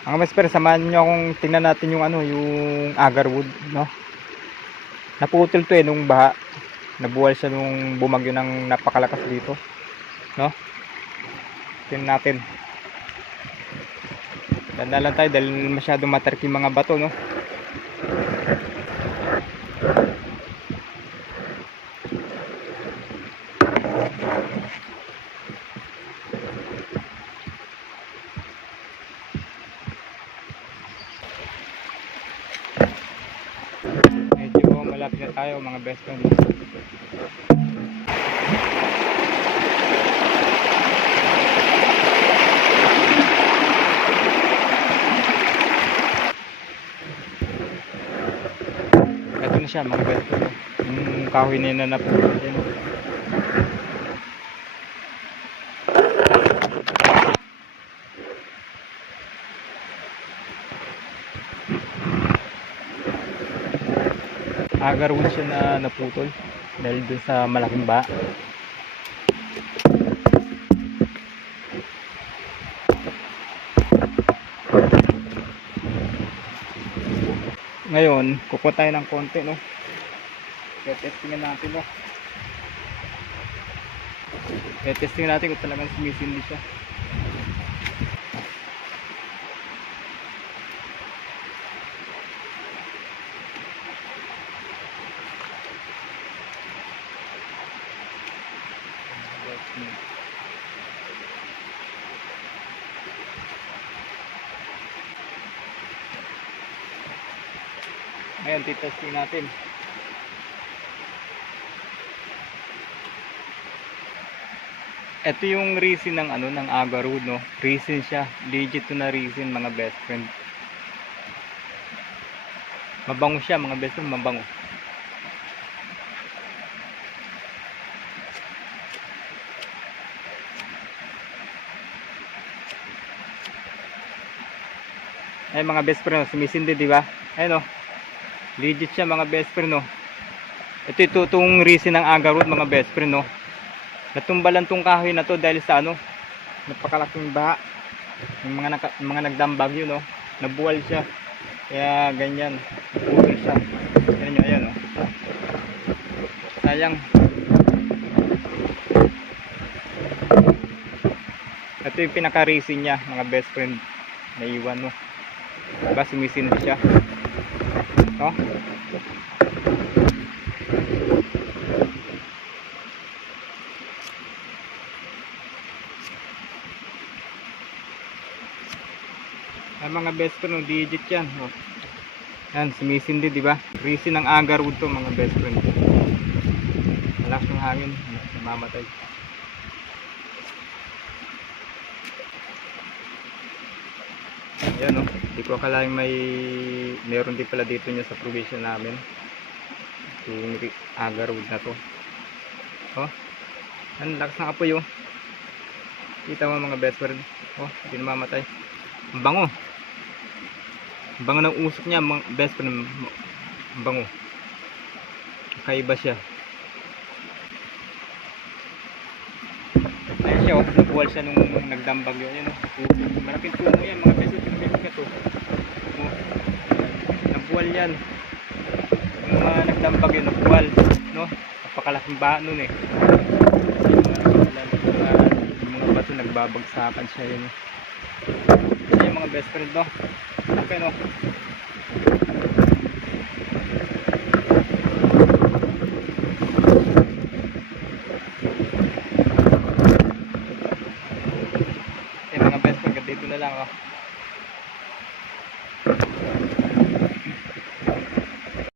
Mga best friend, samahan nyo akong tingnan natin yung ano, yung agarwood, no? Naputol to nung baha. Nabuwal siya nung bumagyo ng napakalakas dito, no? Tingnan natin. Dandan lang tayo dahil masyadong matarik yung mga bato, no? Medyo malapit na tayo mga best friend. Ito na siya mga best friend. Yung kahoy na yun na naputol dyan. Agarwood siya na naputol dahil dun sa malaking baha. Ngayon, kukuha tayo ng konti, no? Testingin natin, no? Testingin natin kung talagang sumisindi siya. Ngayon, titesting natin. Ito yung resin ng ano, ng agarwood, no? Resin siya. Legit to na resin, mga best friend. Mabango siya, mga best friend, mabango. Ay mga best friend, no? Sumisindi, di ba? Ayun, no? Legit siya mga best friend, no? Ito itong resin ng agarwood mga best friend, no? Natumbalan tong kahoy na to dahil sa ano, napakalaking baha. Yung mga nagdambag yun, no? Nabuwal siya. Kaya ganyan, naputol siya. Yan nyo, ayan, no? Sayang. Ito yung pinaka-resin niya mga best friend. Naiwan, no? Diba sumisindi siya, no? Ay mga best friend, digit yan, no? Yan, sumisindi, di ba? Resin ng agarwood to mga best friend. Malakas ng hangin, namamatay. Ayan, no? Hindi ko akalaing meron din pala dito niya sa provision namin. Yung agarwood na to. Oh, ang lakas ng apoy, oh. Kita mo mga best friend. Oh, hindi namamatay. Ang bango. Ang bango ng usok niya mga best friend. Ang bango. Kakaiba siya. Ayan siya, oh. Nabuwal siya nung nagdambag yun. Ayan, oh. Malaking puno yan mga best friend. Ito. Oh. Nabuwal yan. Yung nagdambag yun, nabuwal. No? Napakalaking baha nun, eh. Yung mga bato nagbabagsakan siya yun. Yan yung mga best friend, no? Okay, no? Yan mga best friend, dito na lang, oh.